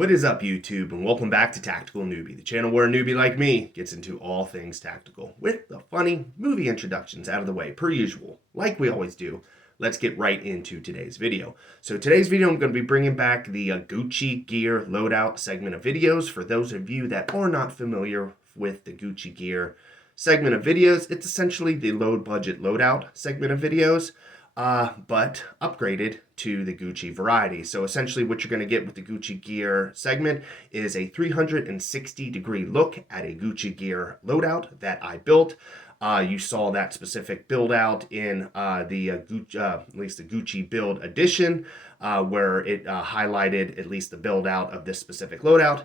What is up, YouTube, and welcome back to Tactical Newbie, the channel where a newbie like me gets into all things tactical. With the funny movie introductions out of the way, per usual, like we always do, let's get right into today's video. So today's video, I'm going to be bringing back the Gucci Gear Loadout segment of videos. For those of you that are not familiar with the Gucci Gear segment of videos, it's essentially the Budget Loadout segment of videos, but upgraded to the Gucci variety. So essentially what you're going to get with the Gucci Gear segment is a 360-degree look at a Gucci Gear loadout that I built. You saw that specific build out in Gucci, at least the Gucci build edition, where it highlighted at least the build out of this specific loadout.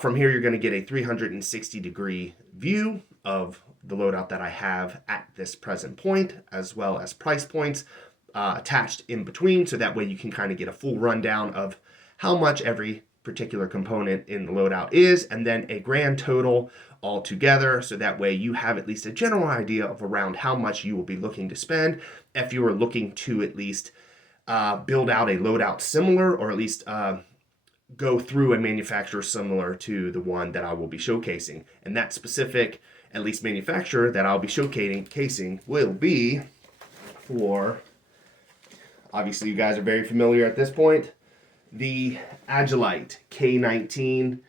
From here, you're going to get a 360-degree view of the loadout that I have at this present point, as well as price points attached in between, so that way you can kind of get a full rundown of how much every particular component in the loadout is, and then a grand total all together, so that way you have at least a general idea of around how much you will be looking to spend if you are looking to at least build out a loadout similar, or at least go through a manufacturer similar to the one that I will be showcasing. And that specific, at least manufacturer that I'll be showcasing will be for, obviously you guys are very familiar at this point, the Agilite K-19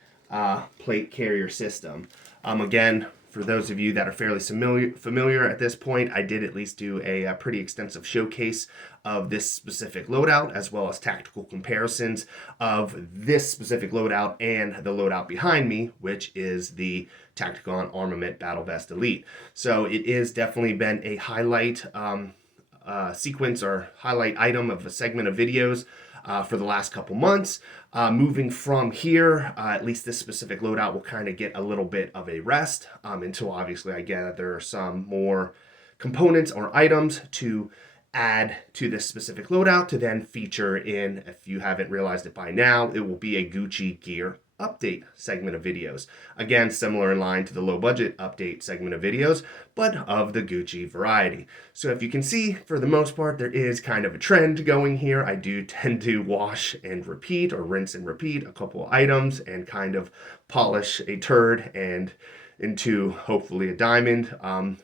plate carrier system. Again, for those of you that are fairly familiar at this point, I did at least do a pretty extensive showcase of this specific loadout, as well as tactical comparisons of this specific loadout and the loadout behind me, which is the Tacticon Armament Battle Vest Elite. So it is definitely been a highlight sequence or highlight item of a segment of videos for the last couple months. Moving from here, at least this specific loadout will kind of get a little bit of a rest until obviously I get that there are some more components or items to add to this specific loadout to then feature in, if you haven't realized it by now, it will be a Gucci Gear update segment of videos. Again, similar in line to the low budget update segment of videos, but of the Gucci variety. So if you can see, for the most part, there is kind of a trend going here. I do tend to wash and repeat, or rinse and repeat, a couple of items and kind of polish a turd and into hopefully a diamond,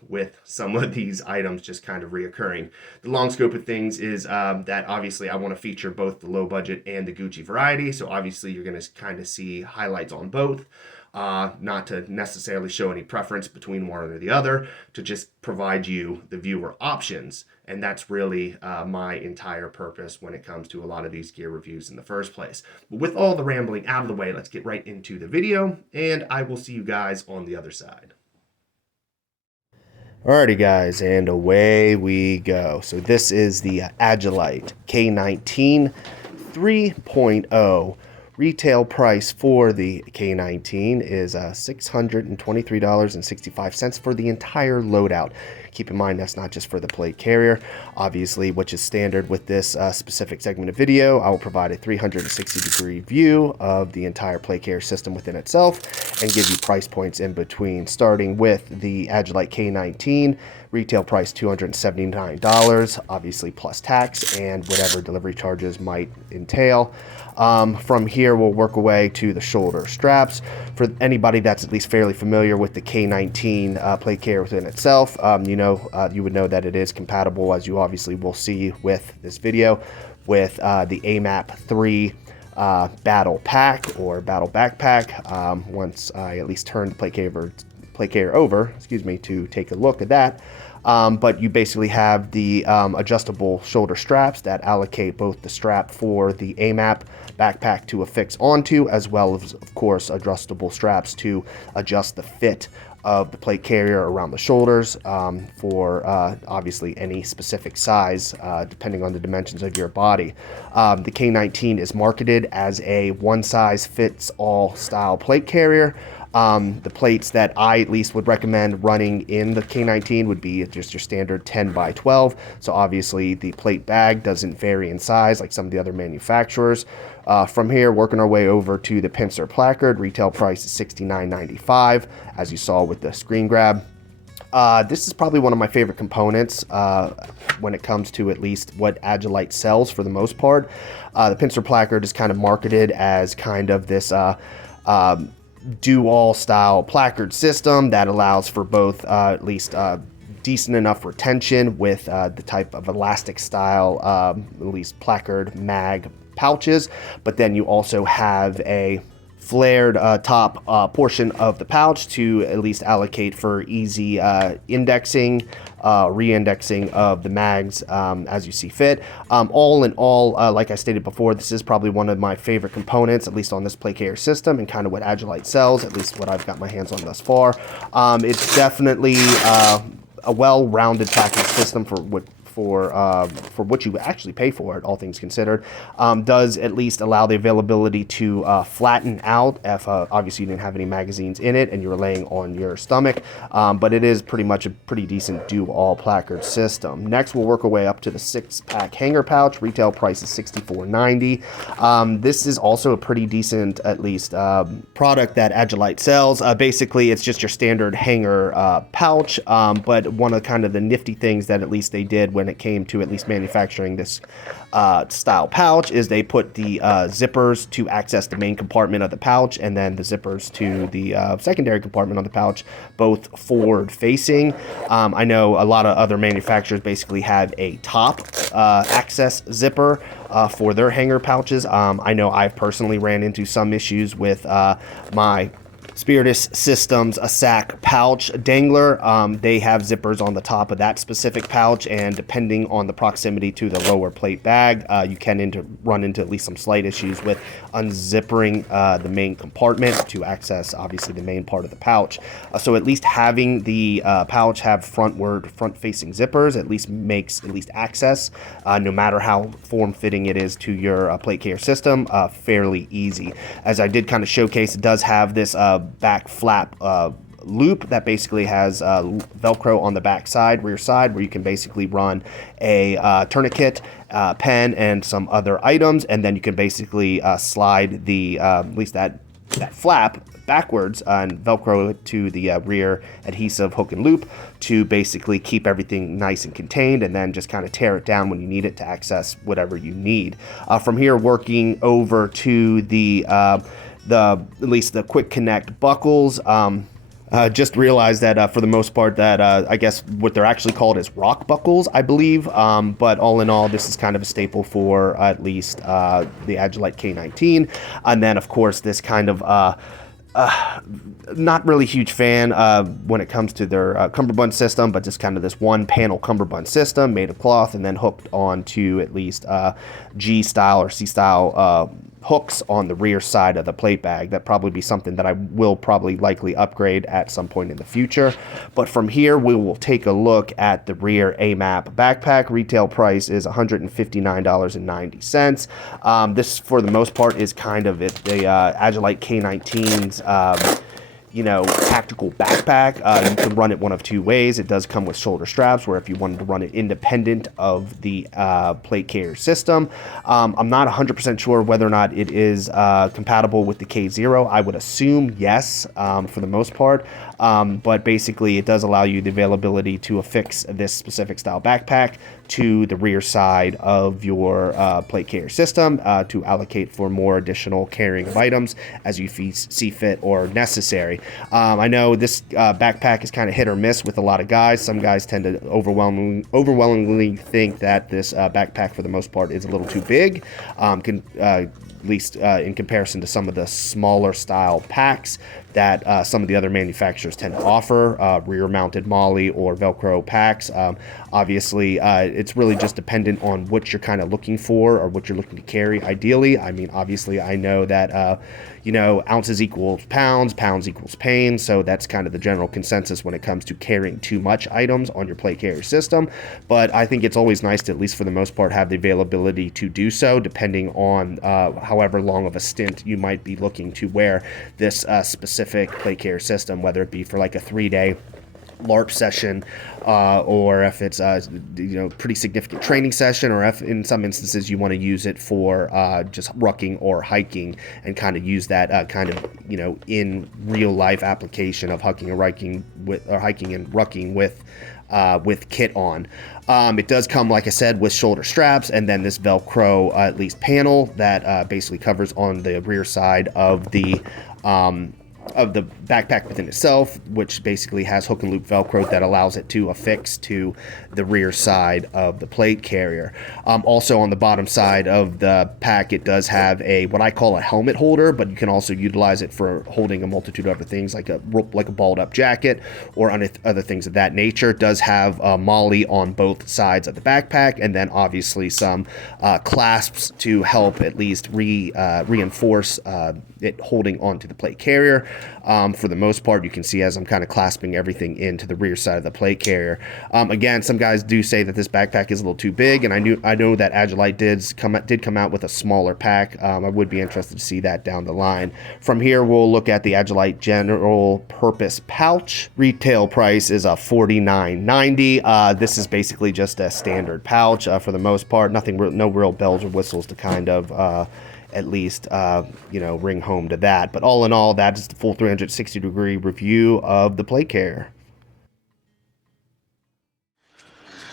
with some of these items just kind of reoccurring. The long scope of things is that obviously I want to feature both the low budget and the Gucci variety, so obviously you're going to kind of see highlights on both. Not to necessarily show any preference between one or the other, to just provide you the viewer options. And that's really my entire purpose when it comes to a lot of these gear reviews in the first place. But with all the rambling out of the way, let's get right into the video, and I will see you guys on the other side. Alrighty guys, and away we go. So this is the Agilite K-19 3.0. Retail price for the K-19 is $623.65 for the entire loadout. Keep in mind, that's not just for the plate carrier. Obviously, which is standard with this specific segment of video, I will provide a 360-degree view of the entire plate carrier system within itself and give you price points in between, starting with the Agilite K-19. Retail price $279, obviously plus tax and whatever delivery charges might entail. From here, we'll work away to the shoulder straps. For anybody that's at least fairly familiar with the K-19 plate carrier within itself, you would know that it is compatible, as you obviously will see with this video, with the AMAP 3 battle pack or battle backpack. Once I at least turn the plate carrier over, to take a look at that. But you basically have the adjustable shoulder straps that allocate both the strap for the AMAP backpack to affix onto, as well as, of course, adjustable straps to adjust the fit of the plate carrier around the shoulders for obviously any specific size, depending on the dimensions of your body. The K-19 is marketed as a one-size-fits-all style plate carrier. The plates that I at least would recommend running in the K-19 would be just your standard 10 by 12. So obviously the plate bag doesn't vary in size like some of the other manufacturers. From here, working our way over to the pincer placard, retail price is $69.95, as you saw with the screen grab. This is probably one of my favorite components when it comes to at least what Agilite sells for the most part. The pincer placard is kind of marketed as kind of this do-all style placard system that allows for both at least decent enough retention with the type of elastic style at least placard mag pouches, but then you also have a flared top portion of the pouch to at least allocate for easy indexing, re-indexing of the mags as you see fit. All in all, like I stated before, this is probably one of my favorite components, at least on this plate carrier system, and kind of what Agilite sells, at least what I've got my hands on thus far. It's definitely a well-rounded package system for what you actually pay for it, all things considered. Does at least allow the availability to flatten out if obviously you didn't have any magazines in it and you were laying on your stomach, but it is pretty much a pretty decent do-all placard system. Next, we'll work our way up to the 6-pack hanger pouch. Retail price is $64.90. This is also a pretty decent, at least, product that Agilite sells. Basically, it's just your standard hanger pouch, but one of kind of the nifty things that at least they did when it came to at least manufacturing this style pouch is they put the zippers to access the main compartment of the pouch and then the zippers to the secondary compartment of the pouch, both forward facing. I know a lot of other manufacturers basically have a top access zipper for their hanger pouches. I know I've personally ran into some issues with my Spiritus Systems a sack pouch dangler. They have zippers on the top of that specific pouch, and depending on the proximity to the lower plate bag, you can run into at least some slight issues with unzippering the main compartment to access obviously the main part of the pouch. So at least having the pouch have front-facing zippers at least makes at least access, no matter how form-fitting it is to your plate carrier system, fairly easy. As I did kind of showcase, it does have this back flap loop that basically has Velcro on the back side, rear side, where you can basically run a tourniquet, pen, and some other items, and then you can basically slide the at least that flap backwards and Velcro it to the rear adhesive hook and loop to basically keep everything nice and contained, and then just kind of tear it down when you need it to access whatever you need. From here, working over to the at least the quick connect buckles. Just realized that for the most part that I guess what they're actually called is rock buckles, I believe. But all in all, this is kind of a staple for at least the Agilite K-19. And then, of course, this kind of not really huge fan when it comes to their cummerbund system, but just kind of this one panel cummerbund system made of cloth and then hooked onto at least G style or C style hooks on the rear side of the plate bag. That'd probably be something that I will probably likely upgrade at some point in the future. But from here, we will take a look at the rear AMAP backpack. Retail price is $159.90. This, for the most part, is kind of the Agilite K-19's tactical backpack. You can run it one of two ways. It does come with shoulder straps, where if you wanted to run it independent of the plate carrier system. I'm not 100% sure whether or not it is compatible with the K0. I would assume yes, for the most part. But basically, it does allow you the availability to affix this specific style backpack to the rear side of your plate carrier system to allocate for more additional carrying of items as you see fit or necessary. I know this backpack is kind of hit or miss with a lot of guys. Some guys tend to overwhelmingly think that this backpack, for the most part, is a little too big, at least in comparison to some of the smaller style packs that some of the other manufacturers tend to offer, rear-mounted MOLLE or Velcro packs. Obviously, it's really just dependent on what you're kind of looking for or what you're looking to carry, ideally. I mean, obviously, I know that, ounces equals pounds, pounds equals pain, so that's kind of the general consensus when it comes to carrying too much items on your plate carrier system. But I think it's always nice to, at least for the most part, have the availability to do so, depending on however long of a stint you might be looking to wear this specific plate carrier system, whether it be for like a 3-day LARP session, or if it's a pretty significant training session, or if in some instances you want to use it for just rucking or hiking, and kind of use that in real life application of hiking and rucking with kit on. It does come, like I said, with shoulder straps, and then this Velcro at least panel that basically covers on the rear side of the backpack within itself, which basically has hook and loop Velcro that allows it to affix to the rear side of the plate carrier. Also on the bottom side of the pack, it does have what I call a helmet holder, but you can also utilize it for holding a multitude of other things, like a balled up jacket or other things of that nature. It does have a MOLLE on both sides of the backpack, and then obviously some clasps to help at least reinforce it holding onto the plate carrier. For the most part, you can see as I'm kind of clasping everything into the rear side of the plate carrier. Again, some guys do say that this backpack is a little too big, and I know that Agilite did come out with a smaller pack. I would be interested to see that down the line. From here, we'll look at the Agilite General Purpose Pouch. Retail price is $49.90. This is basically just a standard pouch for the most part. No real bells or whistles to kind of at least ring home to that. But all in all, that is the full 360-degree review of the plate carrier.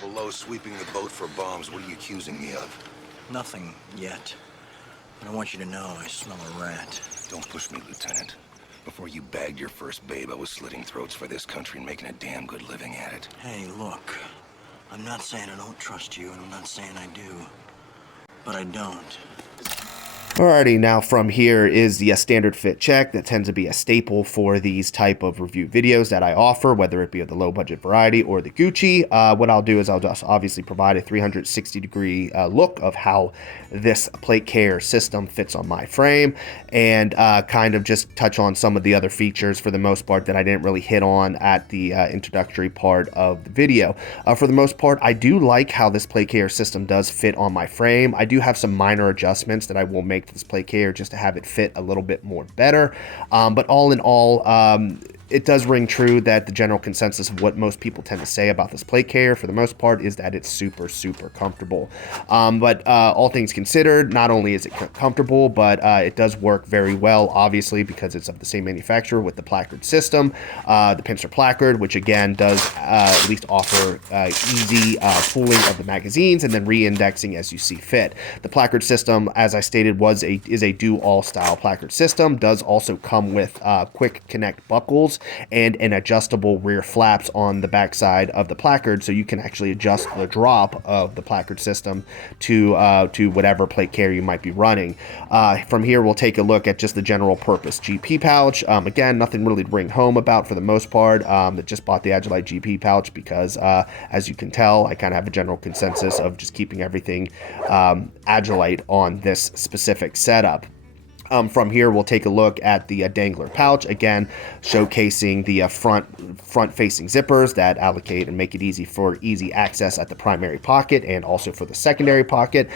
Below sweeping the boat for bombs, what are you accusing me of? Nothing yet. But I want you to know I smell a rat. Don't push me, Lieutenant. Before you bagged your first babe, I was slitting throats for this country and making a damn good living at it. Hey, look. I'm not saying I don't trust you, and I'm not saying I do. But I don't. Alrighty, now from here is the standard fit check that tends to be a staple for these type of review videos that I offer, whether it be of the low budget variety or the Gucci. What I'll do is I'll just obviously provide a 360-degree look of how this plate carrier system fits on my frame, and kind of just touch on some of the other features for the most part that I didn't really hit on at the introductory part of the video. For the most part, I do like how this plate carrier system does fit on my frame. I do have some minor adjustments that I will make to this plate carrier just to have it fit a little bit more better. But all in all, it does ring true that the general consensus of what most people tend to say about this plate carrier for the most part is that it's super, super comfortable. But all things considered, not only is it comfortable, but it does work very well, obviously, because it's of the same manufacturer with the placard system, the pincer placard, which again does at least offer easy pulling of the magazines and then re-indexing as you see fit. The placard system, as I stated, is a do-all style placard system, does also come with quick connect buckles and an adjustable rear flaps on the backside of the placard, so you can actually adjust the drop of the placard system to whatever plate carrier you might be running. From here, we'll take a look at just the general purpose GP pouch. Again, nothing really to bring home about for the most part. I just bought the Agilite GP pouch because, as you can tell, I kind of have a general consensus of just keeping everything Agilite on this specific setup. From here, we'll take a look at the dangler pouch, again showcasing the front-facing zippers that allocate and make it easy for easy access at the primary pocket and also for the secondary pocket.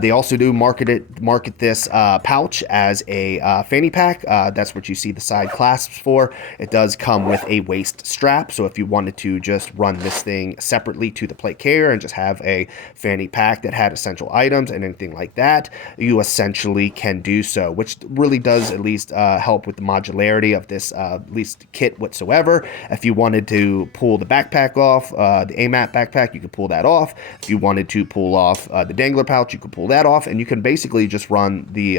They also do market this pouch as a fanny pack. That's what you see the side clasps for. It does come with a waist strap, so if you wanted to just run this thing separately to the plate carrier and just have a fanny pack that had essential items and anything like that, you essentially can do so, which really does at least help with the modularity of this at least kit whatsoever. If you wanted to pull the backpack off, the AMAT backpack, you could pull that off. If you wanted to pull off the dangler pouch, you could pull that off, and you can basically just run the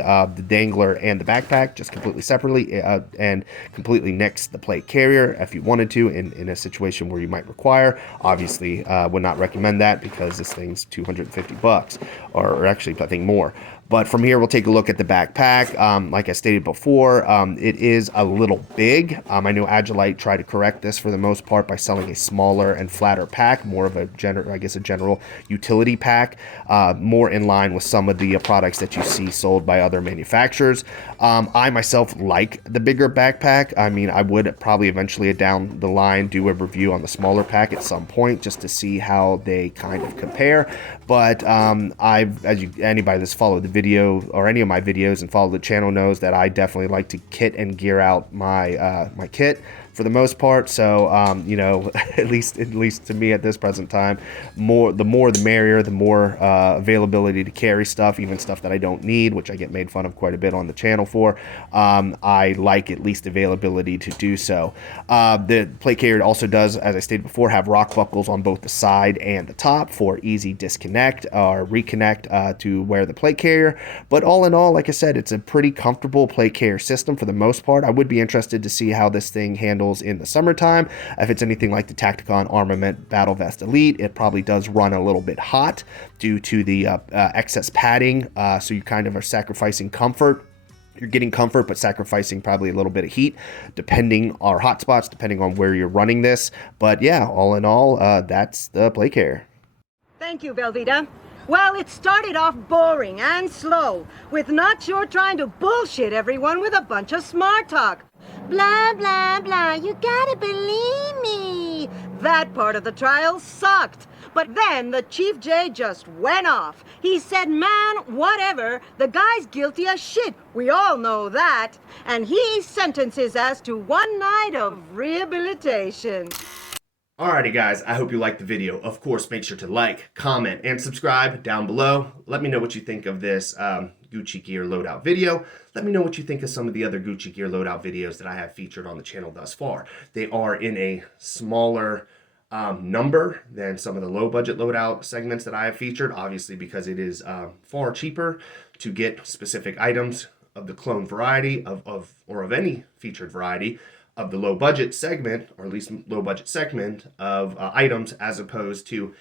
dangler and the backpack just completely separately and completely nix the plate carrier if you wanted to in a situation where you might require. Obviously, would not recommend that because this thing's $250, or actually I think more. But from here, we'll take a look at the backpack. Like I stated before, it is a little big. I know Agilite tried to correct this for the most part by selling a smaller and flatter pack, more of a general utility pack, more in line with some of the products that you see sold by other manufacturers. I myself like the bigger backpack. I mean, I would probably eventually down the line do a review on the smaller pack at some point just to see how they kind of compare. But anybody that's followed the video or any of my videos and follow the channel knows that I definitely like to kit and gear out my my kit for the most part. So, at least to me at this present time, the more the merrier, the more availability to carry stuff, even stuff that I don't need, which I get made fun of quite a bit on the channel for. I like at least availability to do so. The plate carrier also does, as I stated before, have rock buckles on both the side and the top for easy disconnect or reconnect to wear the plate carrier. But all in all, like I said, it's a pretty comfortable plate carrier system for the most part. I would be interested to see how this thing handles in the summertime. If it's anything like the Tacticon Armament Battle Vest Elite, it probably does run a little bit hot due to the excess padding, so you kind of are sacrificing comfort. You're getting comfort, but sacrificing probably a little bit of heat, depending on hot spots, depending on where you're running this. But yeah, all in all, that's the plate carrier. Thank you, Velveeta. Well, it started off boring and slow, with Not Sure trying to bullshit everyone with a bunch of smart talk. Blah, blah, blah, you gotta believe me. That part of the trial sucked. But then the Chief J just went off. He said, man, whatever, the guy's guilty as shit. We all know that. And he sentences us to 1 night of rehabilitation. Alrighty guys, I hope you liked the video. Of course, make sure to like, comment, and subscribe down below. Let me know what you think of this Gucci Gear Loadout video. Let me know what you think of some of the other Gucci Gear Loadout videos that I have featured on the channel thus far. They are in a smaller number than some of the low budget loadout segments that I have featured, obviously because it is far cheaper to get specific items of the clone variety or of any featured variety of the low budget segment, or at least low budget segment of items, as opposed to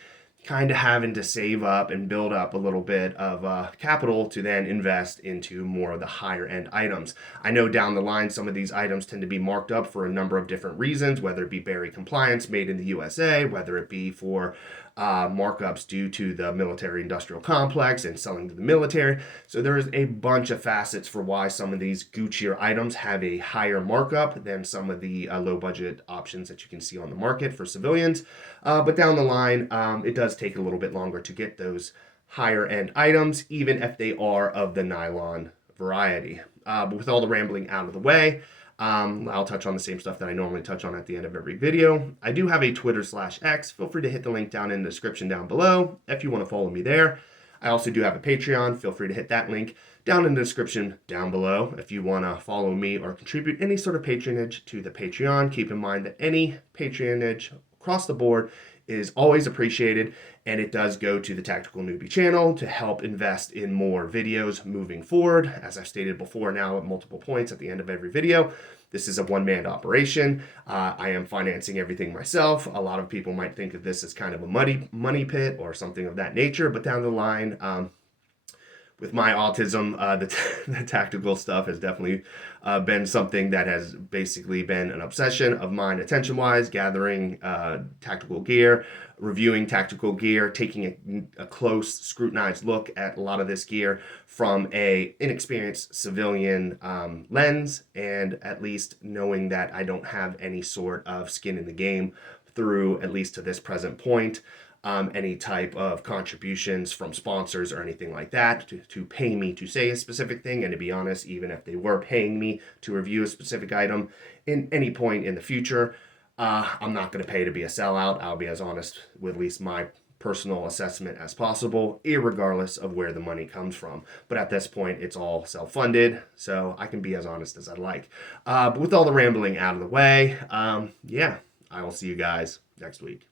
kind of having to save up and build up a little bit of capital to then invest into more of the higher end items. I know down the line some of these items tend to be marked up for a number of different reasons, whether it be Berry compliance, made in the USA, whether it be for markups due to the military industrial complex and selling to the military. So there is a bunch of facets for why some of these Guccier items have a higher markup than some of the low budget options that you can see on the market for civilians. But down the line, it does take a little bit longer to get those higher end items, even if they are of the nylon variety. But with all the rambling out of the way, I'll touch on the same stuff that I normally touch on at the end of every video. I do have a Twitter/X. Feel free to hit the link down in the description down below if you want to follow me there. I also do have a Patreon. Feel free to hit that link down in the description down below if you want to follow me or contribute any sort of patronage to the Patreon. Keep in mind that any patronage across the board is always appreciated, and it does go to the Tactical Newbie channel to help invest in more videos moving forward. As I've stated before now at multiple points at the end of every video, this is a one-man operation. I am financing everything myself. A lot of people might think of this as kind of a money pit or something of that nature, but down the line, with my autism, the tactical stuff has definitely been something that has basically been an obsession of mine attention-wise, gathering tactical gear, reviewing tactical gear, taking a close, scrutinized look at a lot of this gear from a inexperienced civilian lens, and at least knowing that I don't have any sort of skin in the game through, at least to this present point, any type of contributions from sponsors or anything like that to pay me to say a specific thing. And to be honest, even if they were paying me to review a specific item in any point in the future, I'm not going to pay to be a sellout. I'll be as honest with at least my personal assessment as possible, irregardless of where the money comes from. But at this point, it's all self-funded, so I can be as honest as I'd like. But with all the rambling out of the way, yeah, I will see you guys next week.